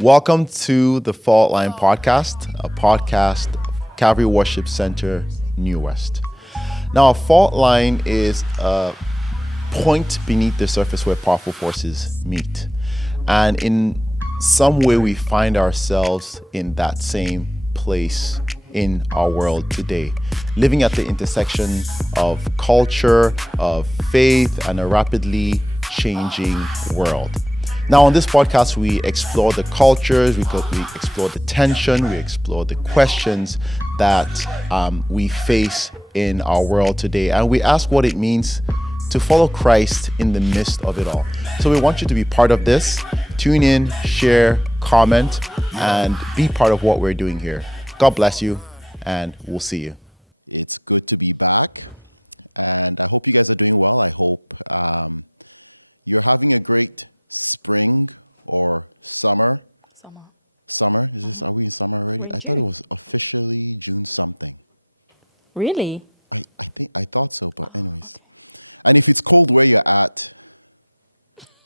Welcome to the Fault Line Podcast, a podcast Calvary Worship Center, New West. Now, a fault line is a point beneath the surface where powerful forces meet. And in some way, we find ourselves in that same place in our world today, living at the intersection of culture, of faith, and a rapidly changing world. Now, on this podcast, we explore the cultures, we explore the tension, we explore the questions that we face in our world today, and we ask what it means to follow Christ in the midst of it all. So we want you to be part of this. Tune in, share, comment, and be part of what we're doing here. God bless you, and we'll see you. It's good to be back, and I hope you guys are doing well. I hope you're having a great spring or summer. Summer? Are we in summer already? I thought it was officially June something. Really? I thought so, but anyways. And if it's cold where you're at,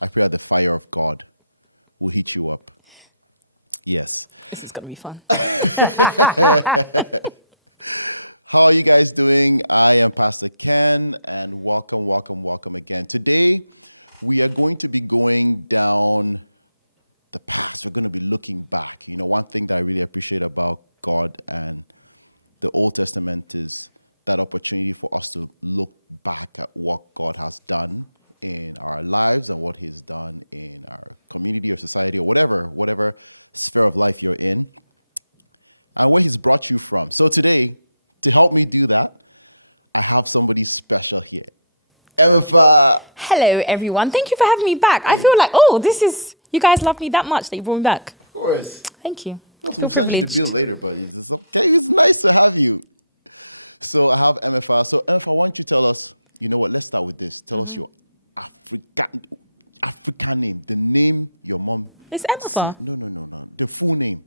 I pray that the fire of God will heat you up. Yes. This is going to be fun. How are you guys doing? I am Pastor Ken, and welcome again. Today, we are going to be going down the past. We're going to be looking back. You know, one thing that I really appreciate about God and the Old Testament is that opportunity for us to look back at what God has done in our lives and what He's done in our community or society or whatever sphere of life you're in, and where He's brought you from. So today, to help me do that, I have somebody special here. Emma. Hello, everyone. Thank you for having me back. I feel like, you guys love me that much that you brought me back. Of course. Thank you. We'll send you the bill later, but it's okay. It's nice to have you. So I have MFA. So MFA, why don't you tell us, you know what, let's start with this. Tell us your African name, the name your mom. It's MFA. No. The full name.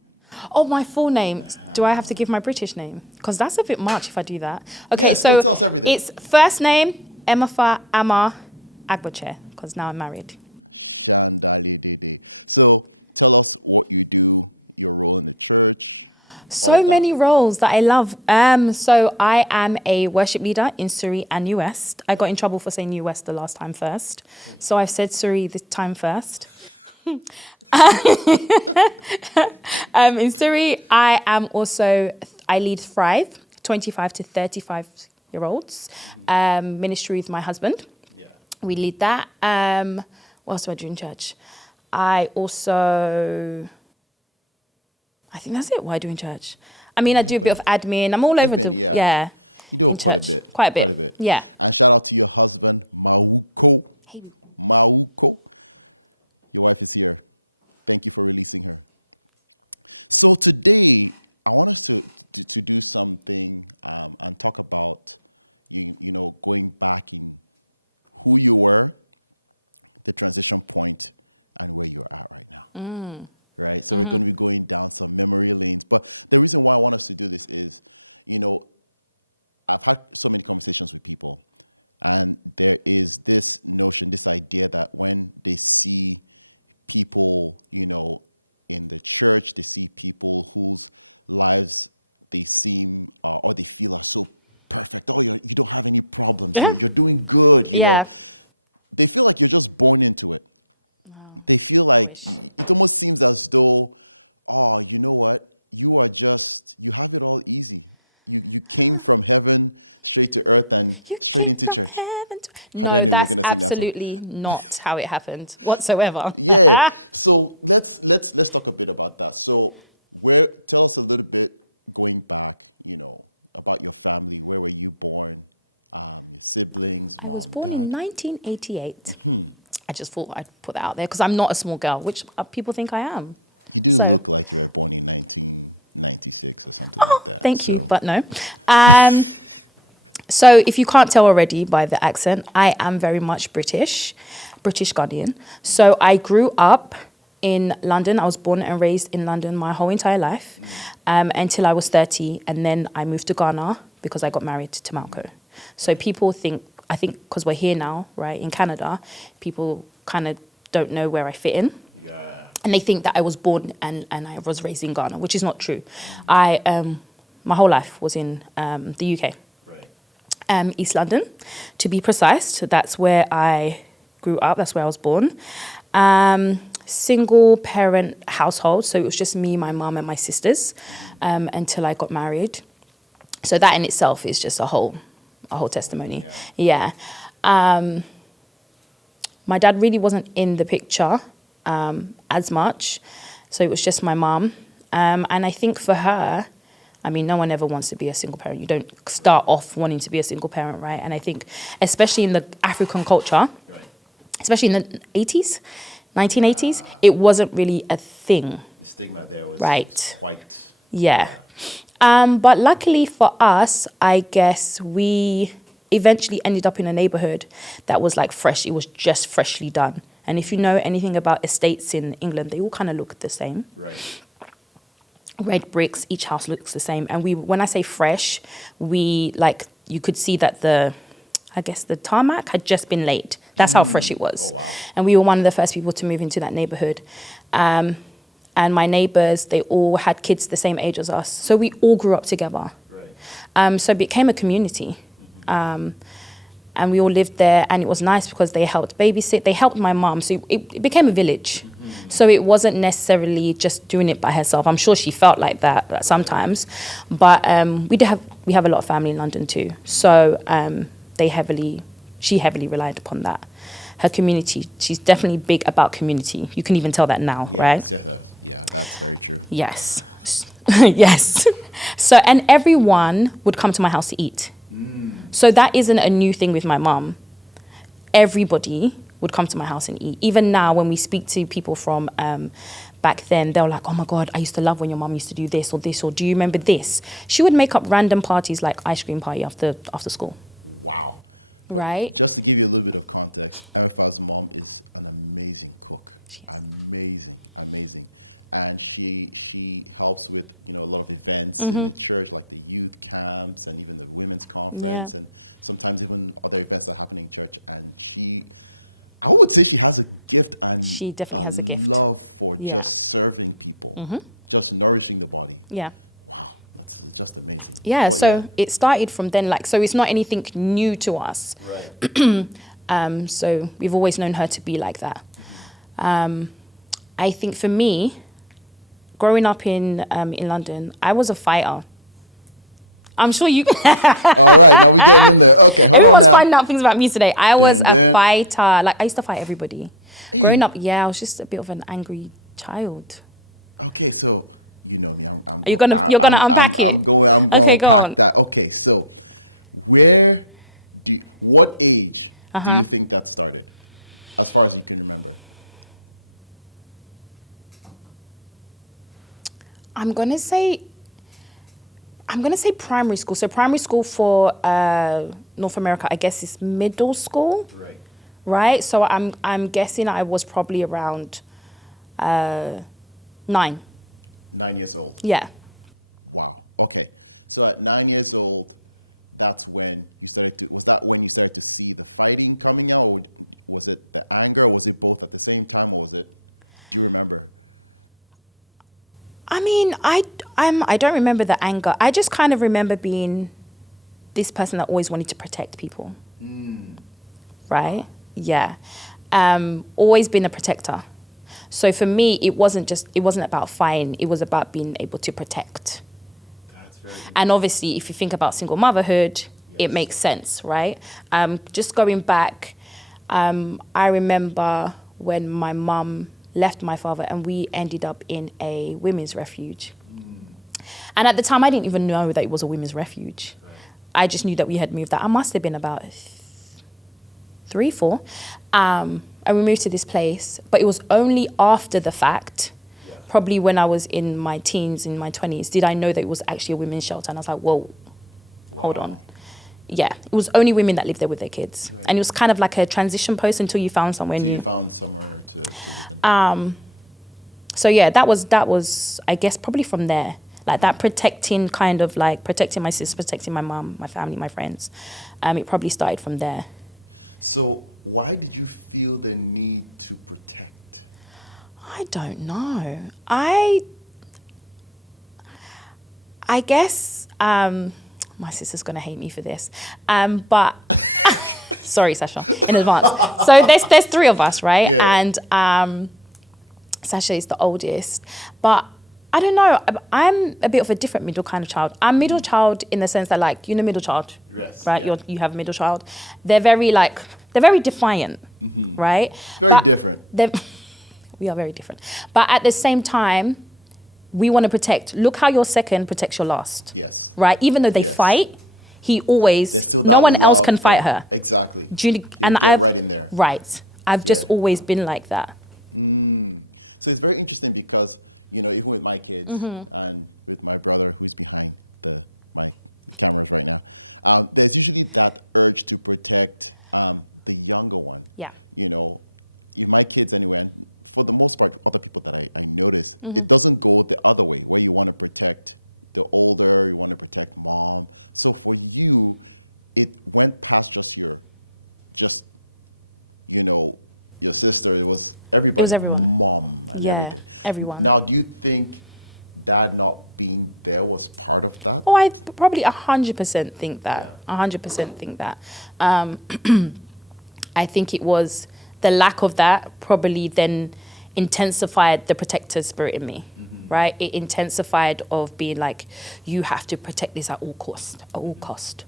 Oh, my full name. Do I have to give my British name? Because that's a bit much if I do that. Okay, yes, so tell us everything. It's first name, Emafa Ama Agboche, because now I'm married. Shandali Dede. So tell us what you do, your role in the church. So many roles that I love. So I am a worship leader in Surrey and New West. I got in trouble for saying New West the last time first. So I've said Surrey this time first. In Surrey, I lead Thrive, 25 to 35-year-olds, ministry with my husband. Yeah. We lead that. What else do I do in church? I think that's it. What I do in church. I mean, I do a bit of admin. I'm all over yeah. You do quite a bit. Quite a bit. Yeah. And shout out to your husband, Mauko. Hey. Mauko. Your wife is here. Thank you for releasing her. So today, I want us to do something and talk about you know, going back in who you were, the transition point, and where you're at right now. Right? So we're going to be going down some memory lanes. But the reason why I want us to do this is, you know, I've had so many conversations with people, and there is this notion, this idea that when they see people, you know, in the church, they see people whose lives they seem or they feel are so perfect. Oh, you don't have any problems. Yeah. You're doing good, you know. They feel like you're just born into it. They feel like it almost seems as though, oh, you know what? You have it all easy. You came from heaven straight to earth and straight into church. No, that's absolutely not how it happened whatsoever. Yeah. So let's talk a bit about that. So tell us a little bit going back, you know, about your family. Where were you born? Your siblings, mom, dad? I was born in 1988. I just thought I'd put that out there because I'm not a small girl, which people think I am. You do look like you were born in 1996 or something like that. Thank you, but no. So if you can't tell already by the accent, I am very much British Ghanaian. So I grew up in London. I was born and raised in London my whole entire life until I was 30. And then I moved to Ghana because I got married to Malco. So people think, I think because we're here now, right, in Canada, people kind of don't know where I fit in. Yeah. And they think that I was born and I was raised in Ghana, which is not true. My whole life was in the UK. Right. East London, to be precise. So that's where I grew up. That's where I was born. Single parent household. So it was just me, my mum, and my sisters until I got married. So that in itself is just a whole testimony. Yeah. My dad really wasn't in the picture as much. So it was just my mum. And I think for her, I mean, no one ever wants to be a single parent. You don't start off wanting to be a single parent, right? And I think, especially in the African culture, especially in the 80s, 1980s, it wasn't really a thing. The stigma there was quite... Yeah. But luckily for us, I guess we eventually ended up in a neighborhood that was like fresh. It was just freshly done. And if you know anything about estates in England, they all kind of look the same. Right. Red bricks, each house looks the same. And when I say fresh, you could see that the tarmac had just been laid. That's how fresh it was. Oh, wow. And we were one of the first people to move into that neighborhood. And my neighbors, they all had kids the same age as us. So we all grew up together. Right. So it became a community. And we all lived there, and it was nice because they helped babysit. They helped my mom, so it became a village. So it wasn't necessarily just doing it by herself. I'm sure she felt like that sometimes, but we have a lot of family in London too. So she heavily relied upon that. Her community, she's definitely big about community. You can even tell that now, right? Yeah, that's very true. Yes, yes. So, and everyone would come to my house to eat. So that isn't a new thing with my mum. Everybody would come to my house and eat. Even now, when we speak to people from back then, they're like, oh my God, I used to love when your mum used to do this, or do you remember this? She would make up random parties like ice cream party after school. Wow. But right? Just to give you a little bit of context, Emefa's mom is an amazing cook. Amazing. And she helps with, a lot of events in the church, like the youth camps and even the women's conference and sometimes even other events that happen in church. And I would say she has a gift and she definitely has a gift. Love for just serving people, just nourishing the body. Yeah. Wow, that's just amazing. Yeah, it started from then. So it's not anything new to us. Right. So we've always known her to be like that. I think for me, growing up in London, I was a fighter. I'm sure you... All right, now we're getting in there. Okay, hold on now. Everyone's finding out things about me today. I was a fighter. I used to fight everybody. Hey. Growing up, I was just a bit of an angry child. Okay, so you know me. You're gonna unpack it. I'm going to unpack that. Okay, so what age do you think that started, as far as you can remember? I'm gonna say primary school. So primary school for North America, I guess, is middle school. Right. So I'm guessing I was probably around 9. 9 years old. Yeah. Wow. Okay. So at 9 years old, that's when you started to. Was that when you started to see the fighting coming out, or was it the anger? Or was it both at the same time, or was it? Do you remember? I mean, I don't remember the anger. I just kind of remember being this person that always wanted to protect people. Right? Yeah. Always been a protector. So for me, it wasn't about fighting. It was about being able to protect. That's very good. And obviously, if you think about single motherhood, it makes sense, right? Just going back, I remember when my mum left my father and we ended up in a women's refuge. And at the time, I didn't even know that it was a women's refuge. Right. I just knew that we had moved out. I must have been about 3, 4. And we moved to this place. But it was only after the fact, probably when I was in my teens, in my 20s, did I know that it was actually a women's shelter. And I was like, whoa, hold on. Yeah, it was only women that lived there with their kids. Right. And it was kind of like a transition post until you found somewhere new. Until you found somewhere to live in. So yeah, that was, I guess, probably from there. Like that protecting kind of like, protecting my sister, protecting my mom, my family, my friends. It probably started from there. So why did you feel the need to protect? I don't know. I guess my sister's gonna hate me for this, but sorry, Sasha, in advance. So there's three of us, right? Yeah. And Sasha is the oldest, but I don't know. I'm a bit of a different middle kind of child. I'm middle child in the sense that, like, middle child, Yes, right? yeah. You have a middle child. They're very defiant, right? Very different. We are very different, but at the same time, we want to protect. Look how your second protects your last. Yes. Right? Even though they Yes. fight, he always, There's still no that one else love can fight there. her. Exactly. Do you, He'll get right in there. Right. I've just Yeah. always been like that. So it's very interesting because, even with my kids and with my brother who's behind my cameras right now, there's usually that urge to protect the younger one. Yeah. If my kids anyway, and for the most part, other people that I notice, it doesn't go the other way where you want to protect the older, you want to protect mom. So for you, it went past just your sister. It was everybody. It was everyone. Mom and Yeah, everything. everyone. Now, do you think dad not being there was part of that? Oh, I probably 100% think that. 100% think that. I think it was the lack of that probably then intensified the protector spirit in me, right? It intensified of being like, you have to protect this at all cost.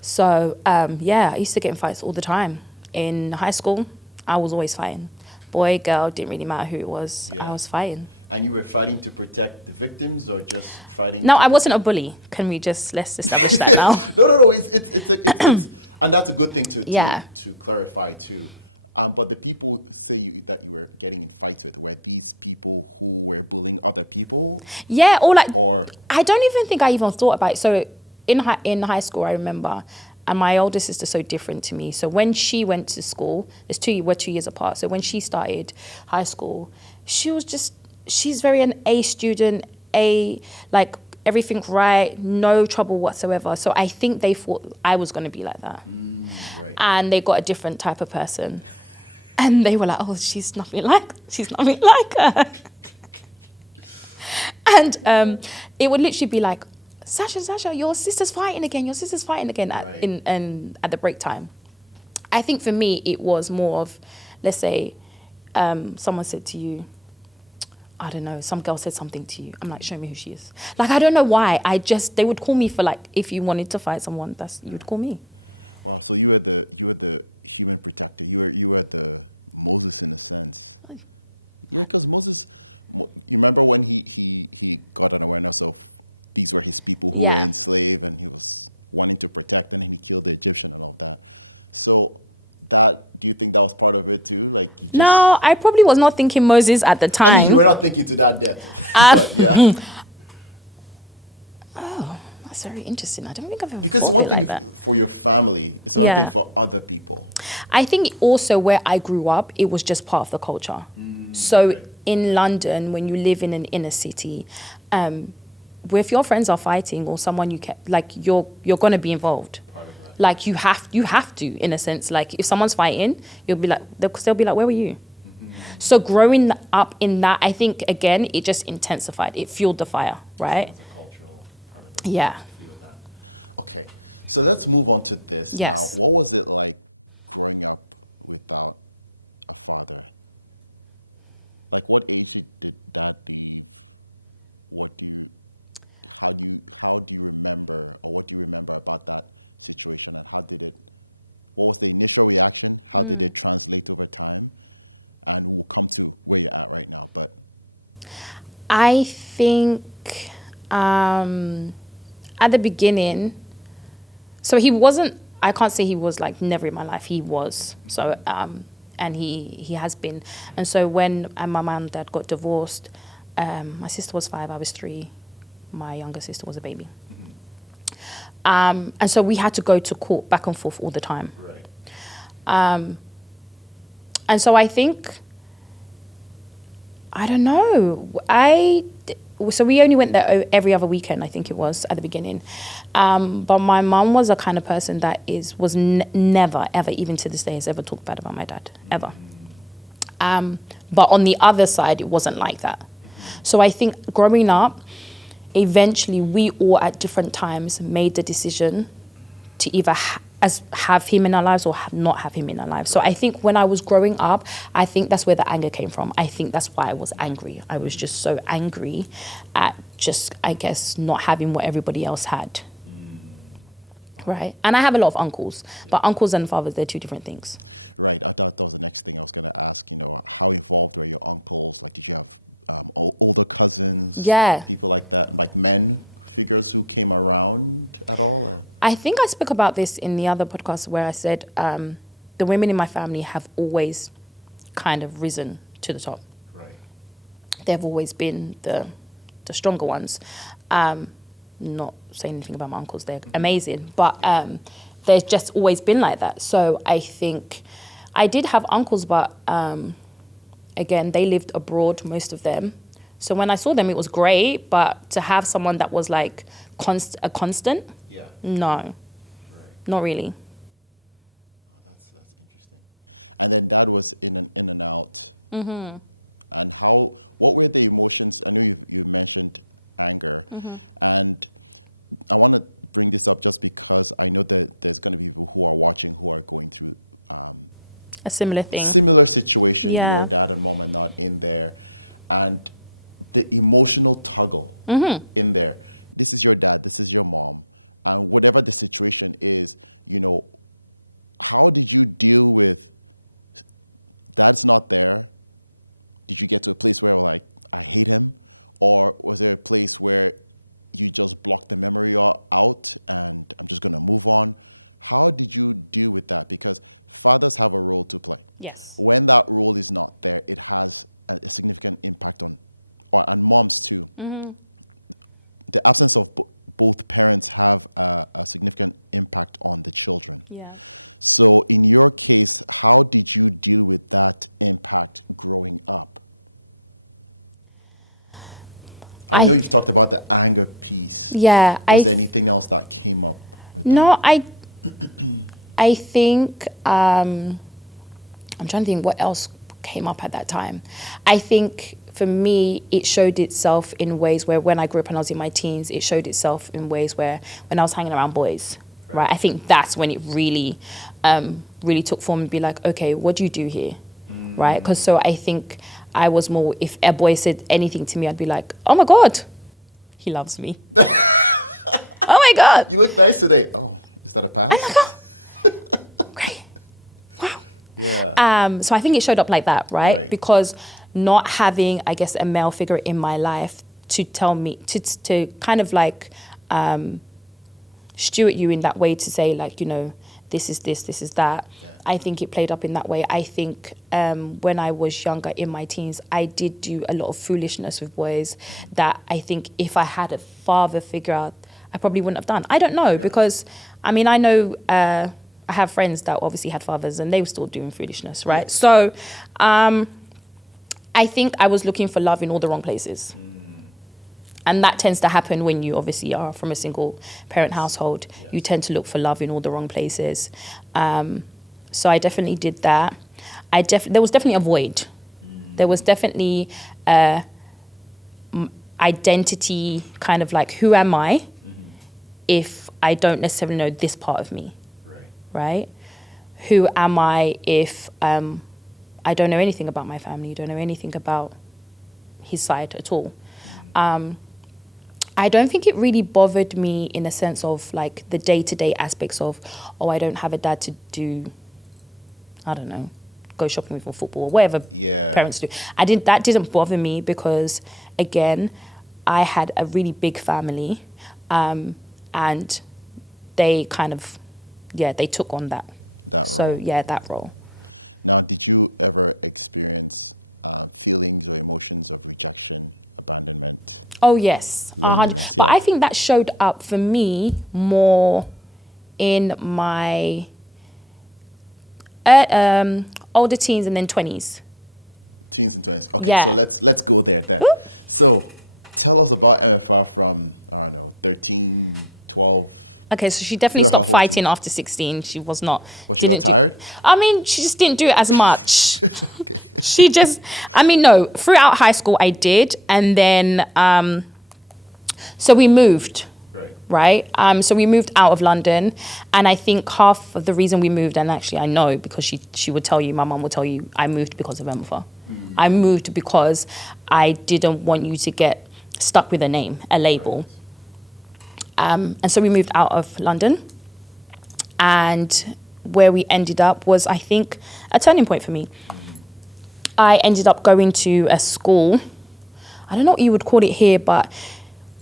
So, I used to get in fights all the time. In high school, I was always fighting. Boy, girl, didn't really matter who it was. Yeah. I was fighting. And you were fighting to protect the victims, or just fighting? No, to I wasn't a protect- bully. Can we let's establish that now? No. It's and that's a good thing Yeah. to clarify too. But the people say that you were getting in fights with, were these people who were bullying other people? Yeah, Or I don't even think I even thought about it. So in high school, I remember, and my older sister's so different to me. So when she went to school, we're 2 years apart. So when she started high school, she's very an A student, everything right, no trouble whatsoever. So I think they thought I was going to be like that. right. And they got a different type of person. And they were like, oh, she's nothing like her. And it would literally be like, Sasha, your sister's fighting again at the break time. I think for me, it was more of, let's say, someone said to you, I don't know, some girl said something to you. I'm like, show me who she is. Like, I don't know why. They would call me for, like, if you wanted to fight someone, you'd call me. Wow. So you were the human protector. You were the Moses in a sense. Yeah, because Moses, you remember when he got an awareness of these were his people who were enslaved, and he was wanting to protect, and then he killed the Egyptian and all of that. So do you think that was part of it too? Like, you just... No, I probably was not thinking Moses at the time. I mean, you were not thinking to that depth. But yeah. Oh, that's very interesting. I don't think I've ever Because it's thought one of thing it like that. for your family, it's another Yeah. thing for other people. I think also where I grew up, it was just part of the culture. So in London, when you live in an inner city, if your friends are fighting or someone you're going to be involved. Part of that. Like you have to, in a sense. Like if someone's fighting, they'll be like, where were you? So growing up in that, I think again, it just intensified. It fueled the fire, right? It's a cultural part of it. Yeah. Okay, so let's move on to this Yes. now. What was it like growing up without a father? Like, what age did dad leave? How do you remember, or what do you remember about that situation, and what was the initial reaction? How did it translate over time? And we'll come to where you're at right now, but I think at the beginning, so he wasn't, I can't say he was like never in my life, he was. So, and he has been. And so when my mum and dad got divorced, my sister was 5, I was 3. My younger sister was a baby. And so we had to go to court back and forth all the time. right. And so I think, I don't know, so we only went there every other weekend, I think it was, at the beginning. But my mum was a kind of person that was never, ever, even to this day, has ever talked bad about my dad, ever. But on the other side, it wasn't like that. So I think growing up, eventually we all at different times made the decision to either have him in our lives or not have him in our lives. So I think when I was growing up, I think that's where the anger came from. I think that's why I was angry. I was just so angry at just, I guess, not having what everybody else had. Right. And I have a lot of uncles, but uncles and fathers, they're two different things. Right. I thought that was the next thing I was going to ask, how involved were your uncles? Like, did you have older cousins? Yeah. People like that, like men figures who came around at all? I think I spoke about this in the other podcast where I said the women in my family have always kind of risen to the top. Right. They've always been the stronger ones. Not saying anything about my uncles, they're amazing, but they've just always been like that. So I think I did have uncles, but again, they lived abroad, most of them. So when I saw them, it was great, but to have someone that was like a constant, no, not really. Oh, that's interesting. And then Dad was in and out. Mm-hmm. And what were the emotions? I know you mentioned anger, and I want to bring this up just because I know that there's going to be people who are watching who are going through a similar thing, similar situation. Yeah. Dad and mom are not in there, and the emotional toggle in there. This is your dad, this is your mom, and whatever the situation is, how did you deal with dad's not there? Did you get to a place where like, I hate him? Or was there a place where you just blocked the memory out and I'm just going to move on? How did you deal with that? Because fathers have a role to play. Yes. When that role is not there, it has a significant impact and moms too. Mm-hmm. The absence of both parents have a significant impact on the children. Yeah. So in your case, how did you deal with that impact growing up? I know you've talked about the anger piece. Yeah. Was there anything else that came up with that? No, I think, I'm trying to think what else came up at that time. I think for me, it showed itself in ways where when I grew up and I was in my teens, it showed itself in ways where when I was hanging around boys, right? I think that's when it really, really took form and be like, okay, what do you do here? Right? Because so I think I was more, if a boy said anything to me, I'd be like, oh my God, he loves me. Oh my God. You look nice today. Oh, is that a pass? Oh my God. Great. Wow. Yeah. So I think it showed up like that, right? Because not having, I guess, a male figure in my life to tell me, to kind of like steward you in that way to say like, this is this, this is that. Yeah. I think it played up in that way. I think when I was younger in my teens, I did do a lot of foolishness with boys that I think if I had a father figure, I probably wouldn't have done. I don't know because, I mean, I know I have friends that obviously had fathers and they were still doing foolishness, right? Yes. So I think I was looking for love in all the wrong places. And that tends to happen when you obviously are from a single parent household. Yes. You tend to look for love in all the wrong places. So I definitely did that. There was definitely a void. There was definitely identity, kind of like, who am I if I don't necessarily know this part of me, right? Who am I if I don't know anything about my family, don't know anything about his side at all? I don't think it really bothered me in a sense of like the day-to-day aspects of, I don't have a dad to do, I don't know, go shopping with for football or whatever parents do. That didn't bother me because, again, I had a really big family and they kind of, they took on that. That role. So, that role. Now, did you ever experience feelings or emotions of rejection, abandonment? Oh, yes. Loneliness, But I think that showed up for me more in my older teens and then 20s. Teens and 20s. Okay, so let's go there then. So tell us about MFR from, 13, 12, Okay, so she definitely Through her stopped whole fighting teens. after 16. She was not. Was she got didn't do- tired? I mean, she just didn't do it as much. Okay. She just, I mean, no, throughout high school I did. And then, so we moved. Right. So we moved out of London, and I think half of the reason we moved, and actually I know because she would tell you, my mum would tell you, I moved because of Emma. I moved because I didn't want you to get stuck with a name, a label. And so we moved out of London, and where we ended up was, I think, a turning point for me. I ended up going to a school. I don't know what you would call it here, but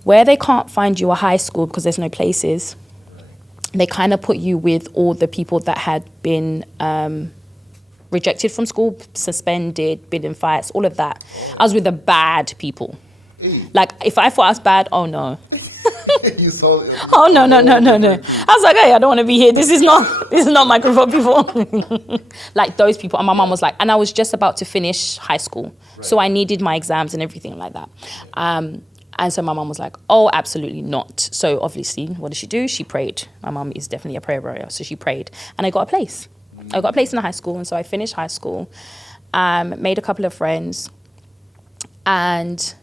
where they can't find you a high school because there's no places, they kind of put you with all the people that had been rejected from school, suspended, been in fights, all of that. Oh, yeah. I was with the bad people. Hey. Like, if I thought I was bad, oh no. You saw Oh no. I was like, hey, I don't want to be here. This is not my group of people. Like those people. And my mom was like, and I was just about to finish high school. So I needed my exams and everything like that. And so my mom was like, oh, absolutely not. So obviously, what did she do? She prayed. My mom is definitely a prayer warrior. So she prayed. And I got a place. I got a place in a high school. And so I finished high school, made a couple of friends. And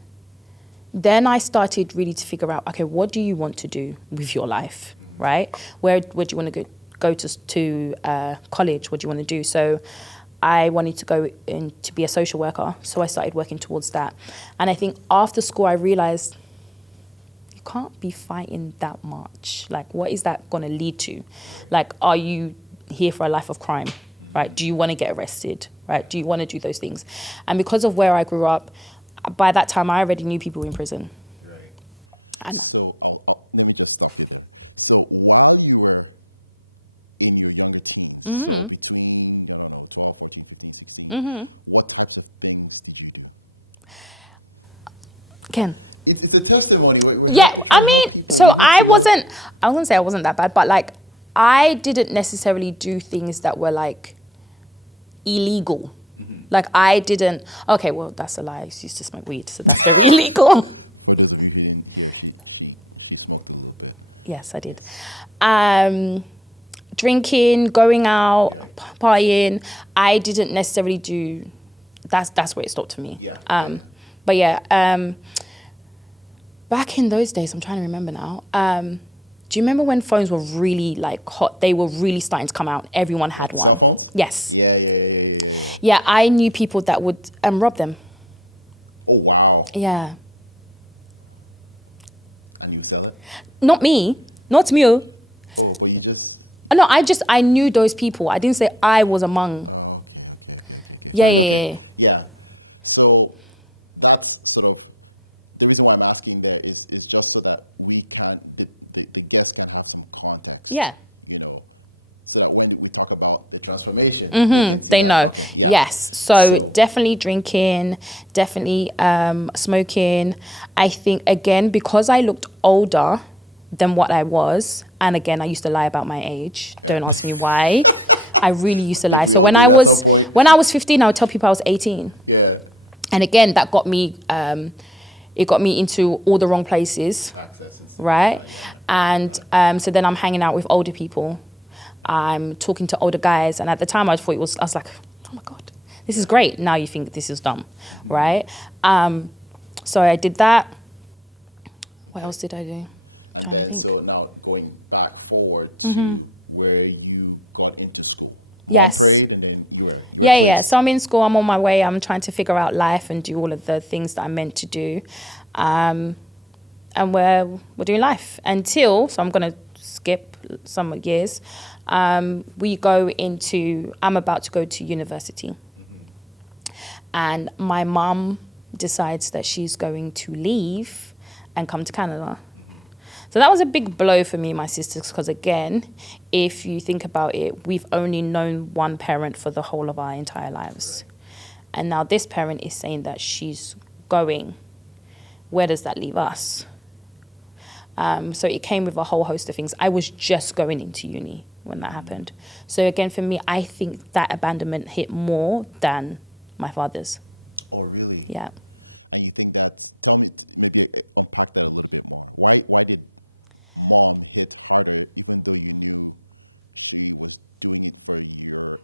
then I started really to figure out, okay, what do you want to do with your life, right? Where do you want to go to college? What do you want to do? So I wanted to go in to be a social worker, so I started working towards that. And I think after school, I realized you can't be fighting that much. Like, what is that going to lead to? Like, are you here for a life of crime, right? Do you want to get arrested, right? Do you want to do those things? And because of where I grew up, by that time, I already knew people in prison. Right. So let me just stop you there. So while you were in your younger teens, so between, 12, 14, 15, 16, what types of things did you do? Ken. It's a testimony. We're trying to help people. So I wouldn't say I wasn't that bad, but like, I didn't necessarily do things that were like illegal. Like I didn't, okay, well, that's a lie. I used to smoke weed, so that's very illegal. For those of you who didn't hear, she smoked a little bit. Yes, I did. Drinking, going out, partying. I didn't necessarily do. That's where it stopped for me. But back in those days, I'm trying to remember now. Do you remember when phones were really like hot? They were really starting to come out. Everyone had one. Cell phones? Yes. Yeah. Yeah, I knew people that would rob them. Oh wow. Yeah. And you sell it? Not me. Not me. Oh, but you just. No, I knew those people. I didn't say I was among. Oh, okay. Yeah. Yeah. So that's sort of the reason why I'm asking there is just so that we can the guests can have some context. Yeah. So that when we talk about the transformation, they can see they that. know. Okay. Yeah. Yes. So definitely drinking, definitely smoking. I think again because I looked older than what I was, and again I used to lie about my age. Yeah. Don't ask me why. I really used to lie. So when I was 15, I would tell people I was 18. Yeah. And again, that got me. It got me into all the wrong places. Access. Right. And so then I'm hanging out with older people. I'm talking to older guys, and at the time I was like, oh my God, this is great. Now you think this is dumb, right? So I did that. What else did I do? And then, so now going back forward to where you got into school. Mom prayed, and then you were placed. Yeah. So I'm in school. I'm on my way. I'm trying to figure out life and do all of the things that I'm meant to do, and we're doing life until. So I'm gonna skip some years. I'm about to go to university, and my mom decides that she's going to leave and come to Canada. So that was a big blow for me and my sisters because, again, if you think about it, we've only known one parent for the whole of our entire lives. Right. And now this parent is saying that she's going. Where does that leave us? So it came with a whole host of things. I was just going into uni when that happened. So again, for me, I think that abandonment hit more than my father's. Oh, really? Yeah. And you think tell me, maybe unpack that a little bit more. Why did mom hit harder, even though you knew she was doing it for your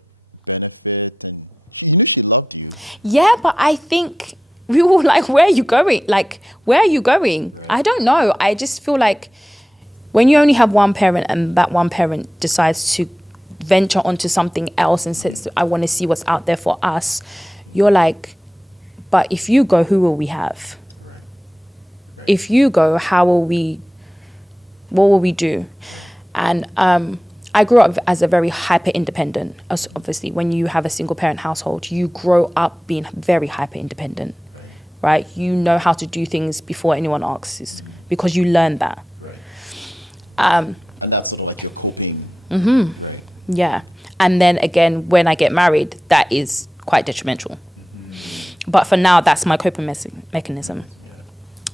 benefit and you knew she loved you? Yeah, but I think we were like, where are you going? Like, where are you going? Right. I don't know. I just feel like when you only have one parent and that one parent decides to venture onto something else and says, I want to see what's out there for us, you're like, but if you go, who will we have? Right. If you go, what will we do? And I grew up as a very hyper independent. Obviously, when you have a single parent household, you grow up being very hyper independent, right? You know how to do things before anyone asks, because you learn that. Right. And that's sort of like your coping. Mm-hmm. Right. Yeah. And then again, when I get married, that is quite detrimental. Mm-hmm. But for now, that's my coping mechanism. Yeah.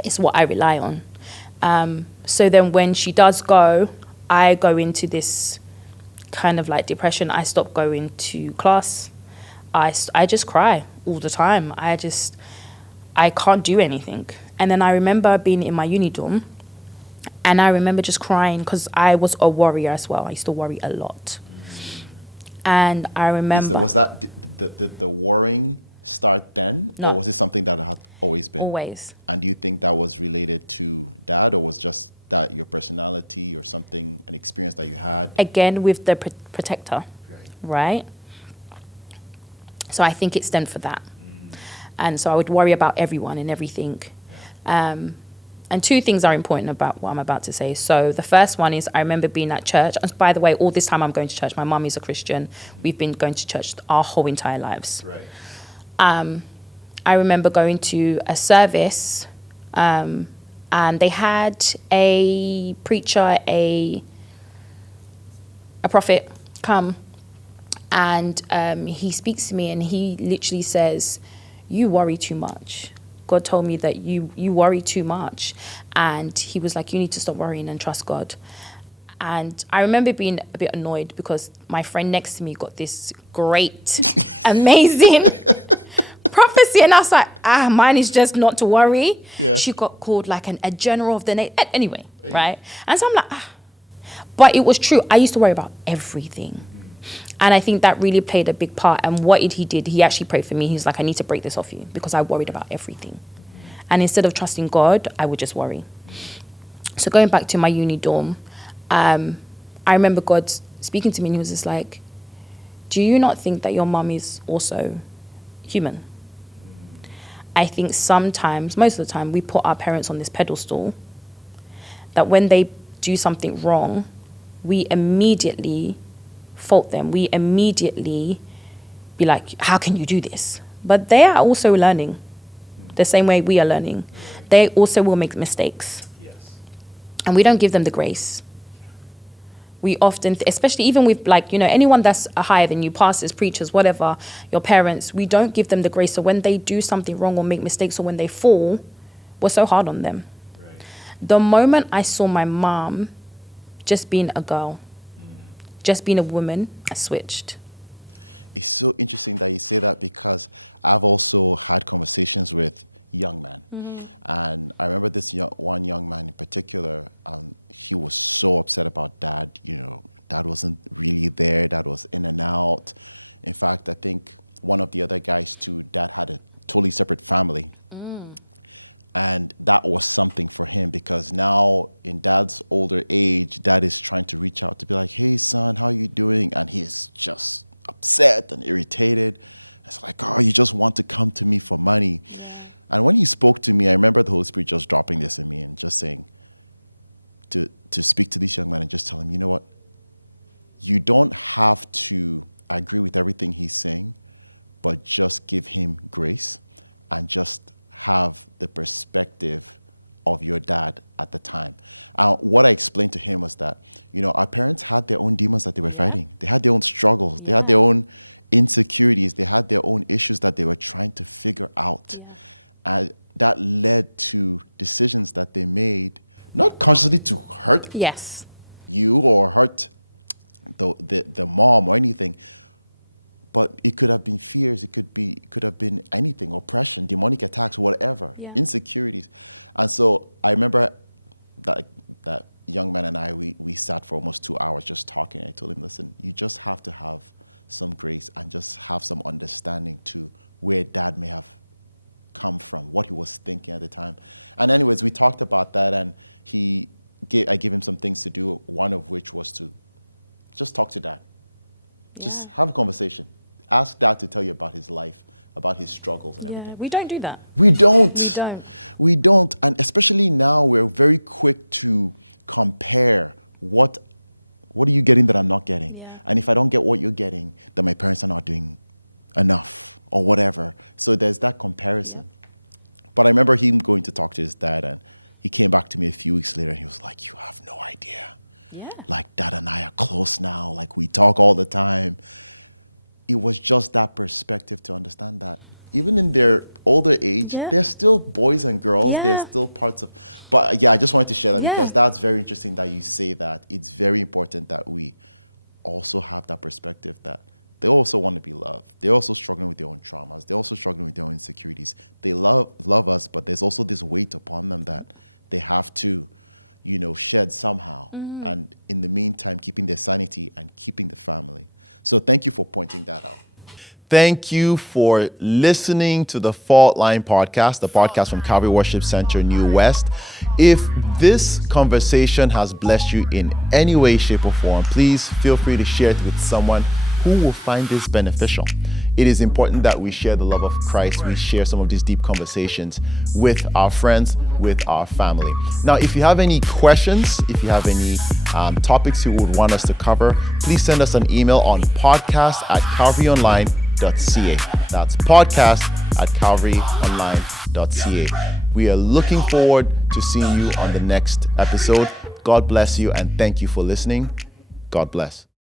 It's what I rely on. So then when she does go, I go into this kind of like depression. I stop going to class. I just cry all the time. I can't do anything. And then I remember being in my uni dorm, and I remember just crying because I was a worrier as well. I used to worry a lot. And I remember... Was that the worrying start then? No. Or was it something that had always been? Always. And do you think that was related to dad, or was just that your personality or something, an experience that you had? Again, with the protector, right? So I think it stemmed for that. And so I would worry about everyone and everything. Yeah. And two things are important about what I'm about to say. So the first one is I remember being at church. And by the way, all this time I'm going to church. My mum is a Christian. We've been going to church our whole entire lives. Right. I remember going to a service, and they had a preacher, a prophet come, and he speaks to me, and he literally says, "You worry too much. God told me that you worry too much." And he was like, "You need to stop worrying and trust God." And I remember being a bit annoyed because my friend next to me got this great, amazing prophecy. And I was like, mine is just not to worry. Yeah. She got called like a general of the nation. Anyway, right? And so I'm like, But it was true. I used to worry about everything. And I think that really played a big part. And what he did, he actually prayed for me. He was like, I need to break this off you because I worried about everything. And instead of trusting God, I would just worry. So going back to my uni dorm, I remember God speaking to me, and he was just like, do you not think that your mum is also human? I think sometimes, most of the time, we put our parents on this pedestal that when they do something wrong, we immediately fault them. We immediately be like, how can you do this? But they are also learning the same way we are learning. They also will make mistakes. Yes. And we don't give them the grace. We often, especially even with anyone that's higher than you, pastors, preachers, whatever, your parents, we don't give them the grace. So when they do something wrong or make mistakes or when they fall, we're so hard on them. Right. The moment I saw my mom just being a girl, just being a woman, I switched. It's so interesting that you say that because I've also had conversations with young men. Mm-hmm. And I remember this one young man in particular, he was so upset about dad. Dad wasn't really there. Dad was in and out. In fact, I think one of the other guys too, dad had a totally separate family. And that was something for him because now in dad's older age, dad is trying to reach out to be like, hey son, how are you doing? And he is just upset and irritated. It's like, oh, you just want to come to me for money. Yeah. And when he spoke to me, I remember the Holy Spirit just dropping this in me and just saying to speak to this young man and just tell him, you know what? You don't have to agree with everything he's saying, but just give him grace and just have the perspective of your dad at the time. What I explained to him was that, our parents had their own demons that they were fighting. They had their own struggles. They had their own insecurities. They had their own issues that they were trying to figure out. Yeah. And that led to decisions that they made, not consciously to hurt you or hurt the mom or anything, but it could have been fears. It could have been anything, oppression, demonic attacks, whatever, insecurities. And so I remember that young man and I, we sat for almost 2 hours just talking. I told him, listen, you just have to have some grace and just have some understanding to where Dad may have come from, what he was thinking at the time. And anyways, we talked about that, and I gave him some things to do, one of which was to just talk to Dad. Just have a conversation. Ask Dad to tell you about his life, about his struggles and everything. We don't do that. We don't. We don't. We don't. And especially now, we're very quick to compare what are you getting that I'm not getting? Yeah. And if I don't get what you're getting, then my parents are not doing enough or whatever. So there's that comparison. But I remember him going to talk to his dad, and he came back to me a few weeks later, and he was like, you have no idea. Yeah. Like, Dad and I are close now. Like, we talk all the time. It was just that perspective to understand that even in their older age, they're still boys and girls. They're still parts of... But yeah, I just wanted to share that because that's very interesting that you say that. It's very important that we also have that perspective that they also want to be loved. They're also struggling with their own traumas. They're also struggling with their own insecurities. They love us, but there's also this weight upon them that they have to, shed somehow. And in the meantime, keeping their sanity and keeping the family. So thank you for pointing that out. Thank you for listening to the Fault Line Podcast, the podcast from Calvary Worship Center, New West. If this conversation has blessed you in any way, shape, or form, please feel free to share it with someone who will find this beneficial. It is important that we share the love of Christ. We share some of these deep conversations with our friends, with our family. Now, if you have any questions, if you have any topics you would want us to cover, please send us an email on podcast@calvaryonline.ca. That's podcast@calvaryonline.ca. We are looking forward to seeing you on the next episode. God bless you, and thank you for listening. God bless.